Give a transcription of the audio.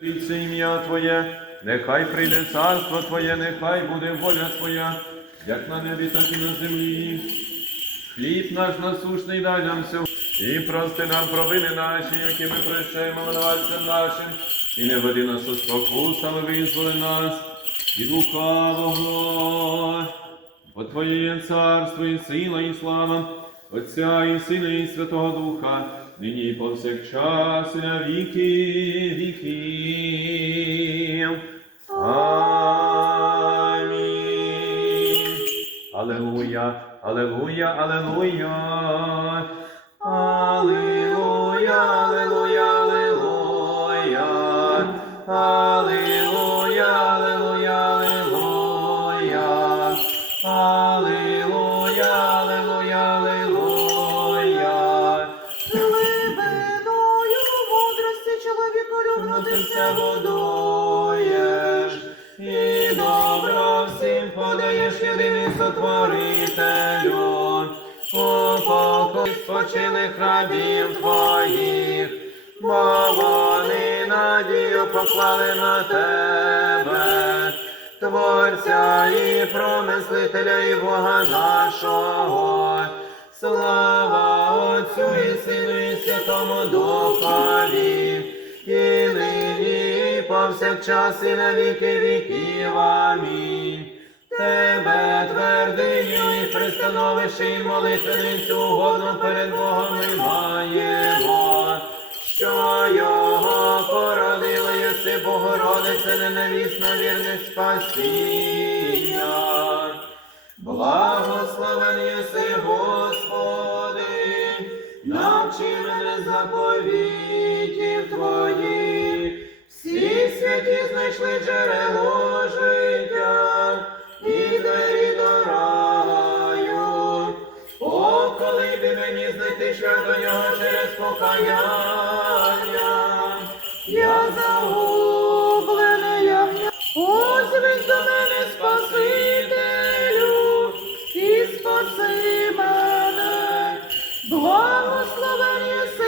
Світься ім'я Твоє, нехай прийде царство Твоє, нехай буде воля Твоя, як на небі, так і на землі. Хліб наш насушний дай нам сьогодні, і прости нам провини наші, які ми прощаємо винуватцям нашим, і не веди нас у спокусу, але визволи нас від лукавого. Бо Твоє царство, і сила, і слава, Отця і Сина, і Святого Духа, нині і повсякчас, і на віки віків. Амінь. Алелуя, алелуя, алелуя. Алелуя, алелуя, алелуя. Алелуя, алелуя, алелуя. Алелуя, подаєш єдиний сотворителю. Упокой спочили храбів твоїх, бо вони надію поклали на тебе, Творця і промислителя і Бога нашого. Слава Отцю і Сину і Святому Духові, і нині, повсякчас, і на віки віків. Твердиню і молитвеницю угодно перед Богом ми маємо, що його породила єси Богородице, ненавісна вірне спасіння. Благословен єси, Господи, навчи мене заповітів Твоїх, всі святі знайшли джерело життя знайти до нього через. Я загублений, ягня, ось він до мене Спасителю, і спаси мене, благословені.